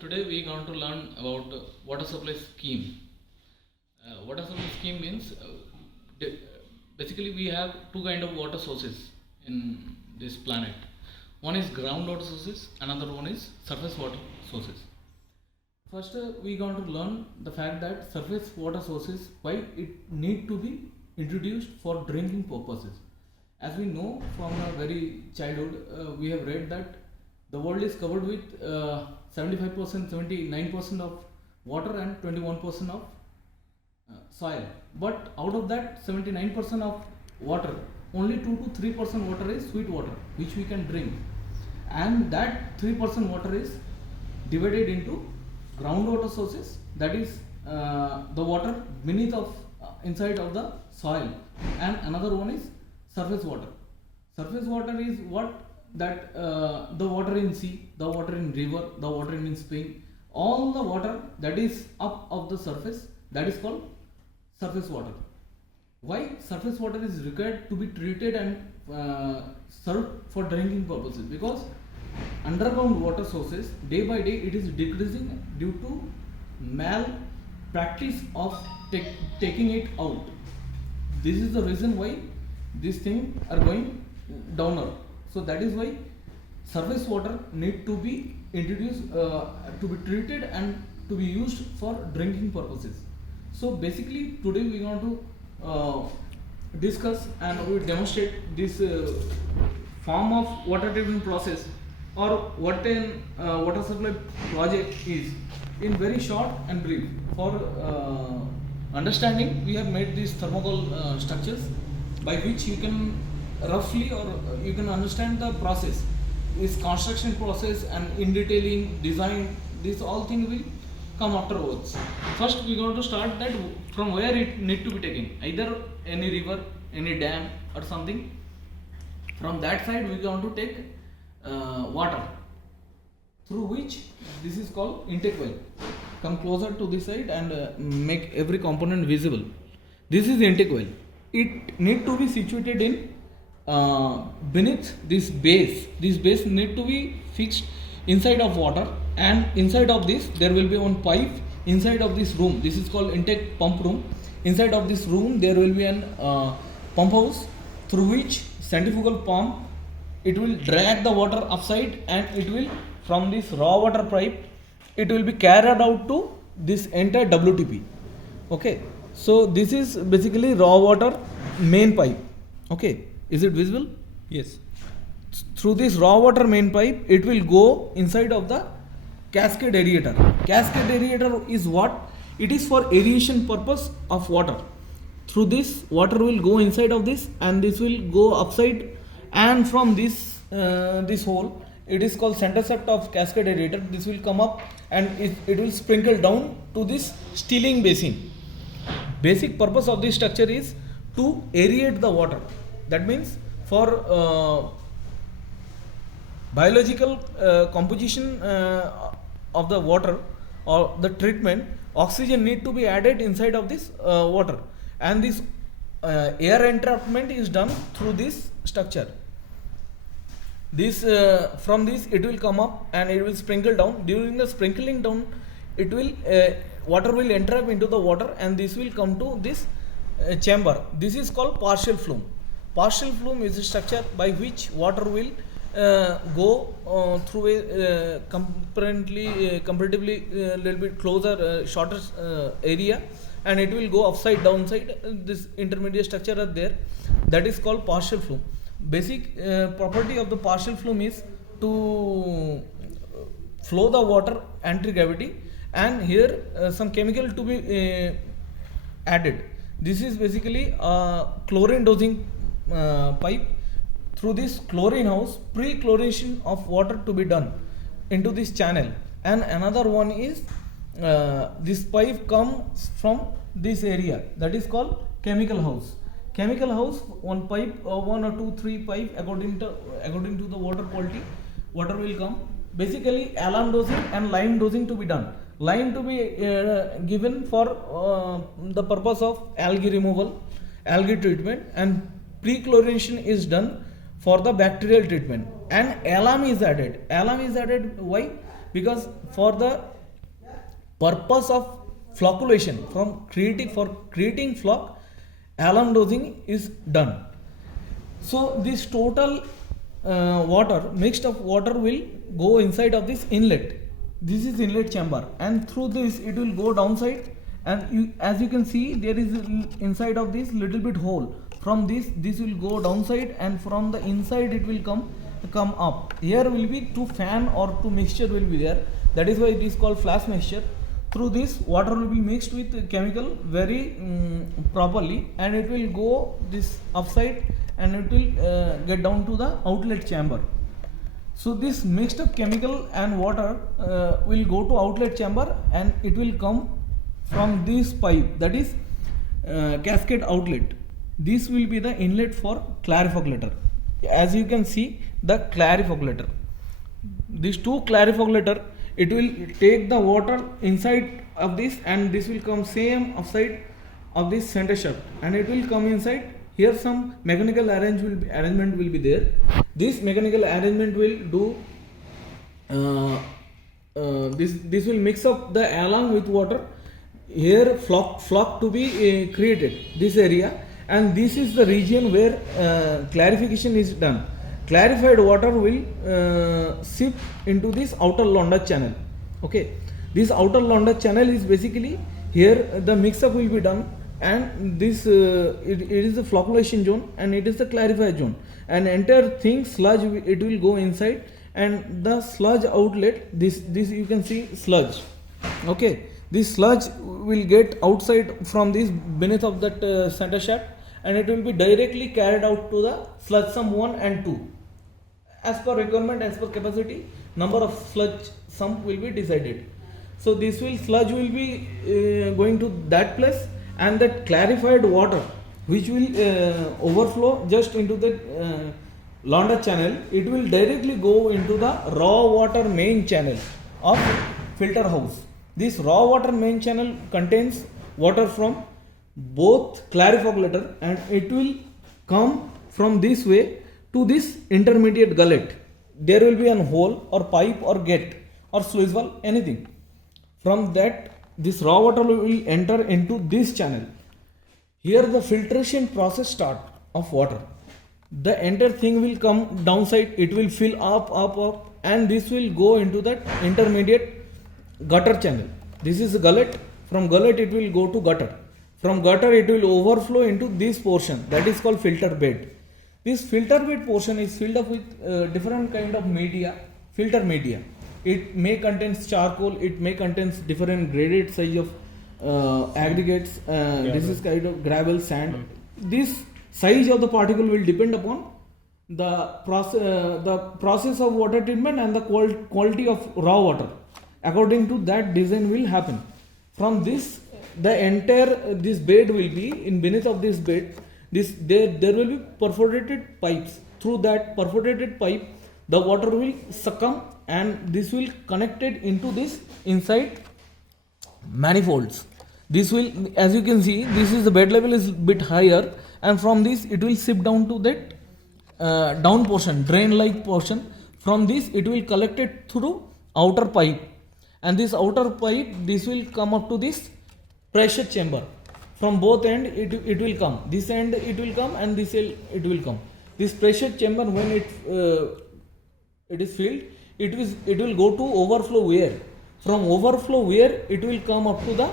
Today we are going to learn about water supply scheme. Water supply scheme means basically we have two kind of water sources in this planet. One is groundwater sources, another one is surface water sources. First, we are going to learn the fact that surface water sources, why it need to be introduced for drinking purposes. As we know from our very childhood, we have read that the world is covered with 75%, 79% of water and 21% of soil. But out of that 79% of water, only 2 to 3% water is sweet water, which we can drink. And that 3% water is divided into groundwater sources, that is the water beneath of inside of the soil, and another one is surface water. Surface water is what that the water in sea, the water in river, the water in spring, all the water that is up of the surface, that is called surface water. Why surface water is required to be treated and served for drinking purposes? Because underground water sources, day by day it is decreasing due to malpractice of taking it out. This is the reason why these things are going downer. So that is why surface water need to be introduced, to be treated and to be used for drinking purposes. So basically today we are going to discuss and we will demonstrate this form of water treatment process, or what an water supply project is, in very short and brief. For understanding, we have made these thermocol structures by which you can roughly, or you can understand the process. This construction process and in detailing, design, these all things will come afterwards. First we are going to start that from where it need to be taken, either any river, any dam or something. From that side we are going to take water, through which this is called intake well. Come closer to this side and make every component visible. This is intake well. It need to be situated in beneath this base. This base need to be fixed inside of water, and inside of this there will be one pipe inside of this room. This is called intake pump room. Inside of this room there will be an pump house, through which centrifugal pump, it will drag the water upside, and it will, from this raw water pipe, it will be carried out to this entire WTP. Okay, so this is basically raw water main pipe. Okay, is it visible? Yes. Through this raw water main pipe, it will go inside of the cascade aerator. Cascade aerator is what? It is for aeration purpose of water. Through this, water will go inside of this, and this will go upside, and from this this hole, it is called center set of cascade aerator. This will come up and it will sprinkle down to this stealing basin. Basic purpose of this structure is to aerate the water. That means for biological composition of the water or the treatment, oxygen need to be added inside of this water, and this air entrapment is done through this structure. This from this it will come up and it will sprinkle down. During the sprinkling down, it will water will entrap into the water, and this will come to this chamber. This is called partial flume. Partial flume is a structure by which water will go through a comparatively little bit closer, shorter area, and it will go upside downside. This intermediate structure are there, that is called partial flume. Basic property of the partial flume is to flow the water anti-gravity, and here some chemical to be added. This is basically a chlorine dosing pipe. Through this chlorine house, pre-chlorination of water to be done into this channel. And another one is this pipe comes from this area, that is called chemical house. Chemical house, one pipe, one or two, three pipe, according to the water quality, water will come. Basically alarm dosing and line dosing to be done. Line to be given for the purpose of algae removal, algae treatment, and pre-chlorination is done for the bacterial treatment. And alum is added. Alum is added why? because for the purpose of flocculation for creating flock, alarm dosing is done. So this total water, mixed of water, will go inside of this inlet. This is inlet chamber, and through this it will go downside. And as you can see, there is inside of this little bit hole. From this will go downside, and from the inside it will come up. Here will be two fan or two mixture will be there. That is why it is called flash mixture. Through this, water will be mixed with chemical very properly, and it will go this upside, and it will get down to the outlet chamber. So this mixed up chemical and water will go to outlet chamber, and it will come from this pipe, that is cascade outlet. This will be the inlet for clarifocator. As you can see, the clarifocator, these two clarifocator, it will take the water inside of this, and this will come same upside of this center shaft, and it will come inside. Here some mechanical arrangement will be there. This mechanical arrangement will do this will mix up the alarm with water. Here flock to be created, this area, and this is the region where clarification is done. Clarified water will seep into this outer Londa channel. Okay, this outer Londa channel is basically here the mix up will be done, and this it is the flocculation zone, and it is the clarified zone, and entire thing sludge it will go inside, and the sludge outlet, this you can see sludge. Okay, this sludge will get outside from this beneath of that center shaft, and it will be directly carried out to the sludge sump 1 and 2. As per requirement, as per capacity, number of sludge sump will be decided. So this sludge will be going to that place, and that clarified water which will overflow just into the Londa channel, it will directly go into the raw water main channel of filter house. This raw water main channel contains water from both clarifocator, and it will come from this way to this intermediate gullet. There will be a hole or pipe or gate or sluice valve, anything. From that, this raw water will enter into this channel. Here the filtration process start of water. The entire thing will come downside, it will fill up, and this will go into that intermediate gutter channel. This is a gullet. From gullet it will go to gutter. From gutter it will overflow into this portion, that is called filter bed. This filter bed portion is filled up with different kind of media, filter media. It may contains charcoal, it may contains different graded size of aggregates. This is kind of gravel, sand. This size of the particle will depend upon the process of water treatment and the quality of raw water. According to that, design will happen. From this, the entire this bed will be in beneath of this bed. There will be perforated pipes. Through that perforated pipe, the water will succumb, and this will connected into this inside manifolds. This will, as you can see, this is the bed level is bit higher, and from this it will sip down to that down portion, drain like portion. From this it will collect it through outer pipe, and this outer pipe, this will come up to this pressure chamber. From both end it will come, this end it will come, and this end it will come. This pressure chamber, when it is filled, it will go to overflow weir. From overflow weir it will come up to the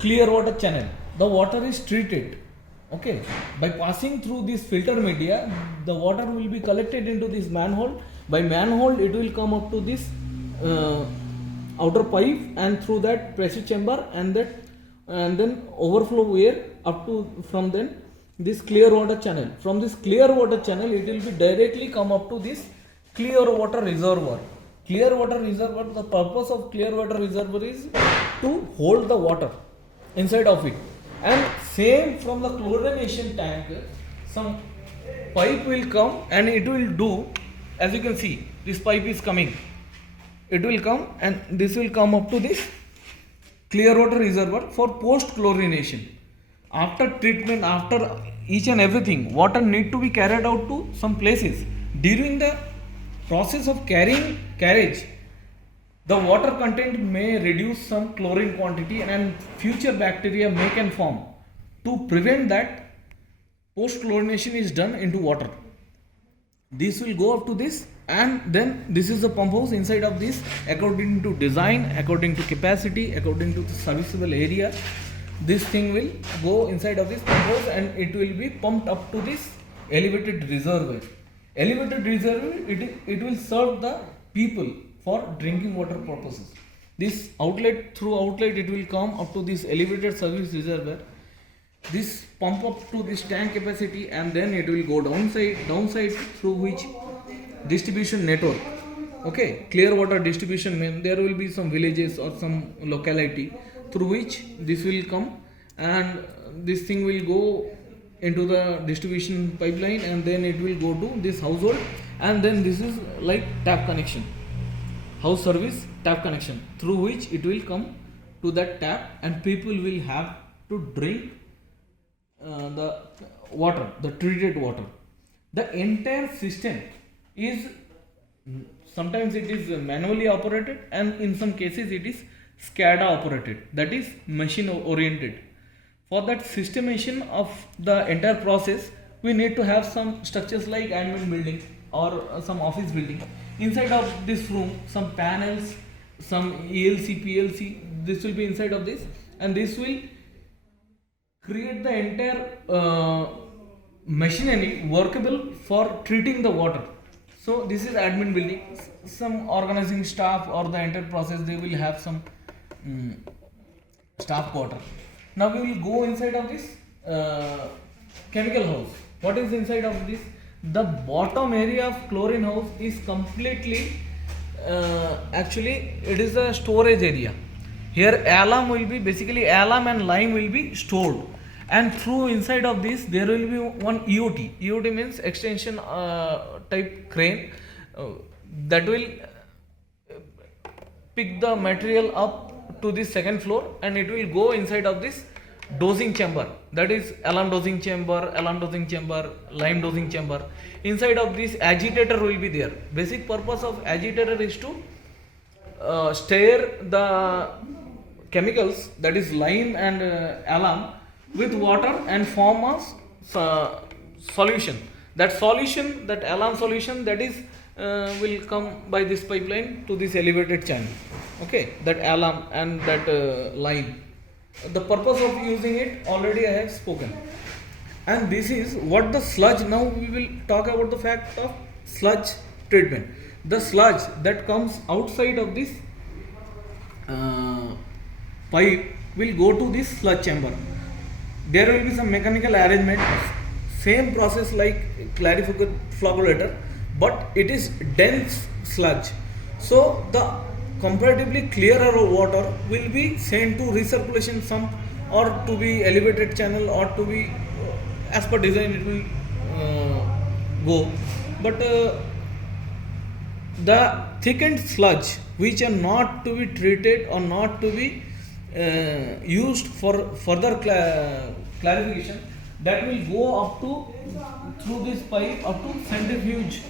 clear water channel. The water is treated, okay, by passing through this filter media. The water will be collected into this manhole. By manhole it will come up to this outer pipe, and through that pressure chamber, and then overflow weir up to, from then this clear water channel. From this clear water channel it will be directly come up to this clear water reservoir. Clear water reservoir, the purpose of clear water reservoir is to hold the water inside of it. And same from the chlorination tank, some pipe will come, and it will do, as you can see, this pipe is coming. It will come, and this will come up to this clear water reservoir for post chlorination. After treatment, after each and everything, water need to be carried out to some places. During the process of carriage, The water content may reduce some chlorine quantity and future bacteria may can form. To prevent that, post chlorination is done into water. This will go up to this, and then this is the pump house. Inside of this, according to design, according to capacity, according to the serviceable area, this thing will go inside of this pump house and it will be pumped up to this elevated reservoir. Elevated reservoir, it will serve the people for drinking water purposes. This outlet, through outlet, it will come up to this elevated service reservoir. This pump up to this tank capacity, and then it will go downside through which distribution network. Okay, clear water distribution mean there will be some villages or some locality through which this will come, and this thing will go into the distribution pipeline, and then it will go to this household, and then this is like tap connection, house service tap connection, through which it will come to that tap, and people will have to drink the water, the treated water. The entire system is, sometimes it is manually operated, and in some cases it is SCADA operated, that is machine oriented. For that systemation of the entire process, we need to have some structures like admin building or some office building. Inside of this room, some panels, some ELC, PLC, this will be inside of this, and this will create the entire machinery workable for treating the water. So this is admin building. Some organizing staff or the entire process, they will have some staff quarter. Now we will go inside of this chemical house. What is inside of this? The bottom area of chlorine house is completely actually it is a storage area. Here alum will be, basically alum and lime will be stored, and through inside of this there will be one EOT. EOT means extension type crane that will pick the material up to this second floor, and it will go inside of this dosing chamber, that is alum dosing chamber, lime dosing chamber. Inside of this agitator will be there. Basic purpose of agitator is to stir the chemicals, that is lime and alum, with water and form a solution. That solution, that alum solution, that is will come by this pipeline to this elevated channel. Okay, that alum and that lime. The purpose of using it already I have spoken. And this is what the sludge. Now we will talk about the fact of sludge treatment. The sludge that comes outside of this pipe will go to this sludge chamber. There will be some mechanical arrangement, same process like clarificator, but it is dense sludge. So the comparatively clearer water will be sent to recirculation sump, or to be elevated channel, or to be as per design it will go. But the thickened sludge which are not to be treated or not to be used for further clarification, that will go up to through this pipe up to centrifuge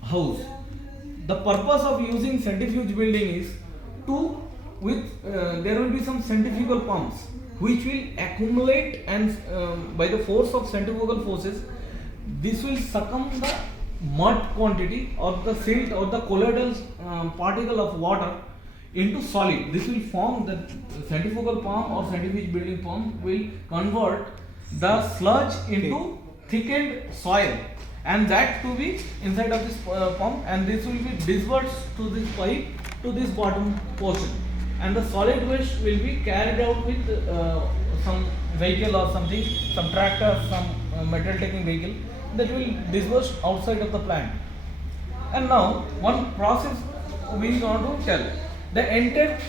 house. The purpose of using centrifuge building is to there will be some centrifugal pumps which will accumulate, and by the force of centrifugal forces, this will succumb the mud quantity or the silt or the colloidal particle of water into solid. This will form the centrifugal pump or centrifuge building pump will convert the sludge into thickened soil, and that to be inside of this pump, and this will be dispersed to this pipe to this bottom portion, and the solid waste will be carried out with some vehicle or something, some tractor, some metal taking vehicle, that will disperse outside of the plant. And now one process we want to tell. The entire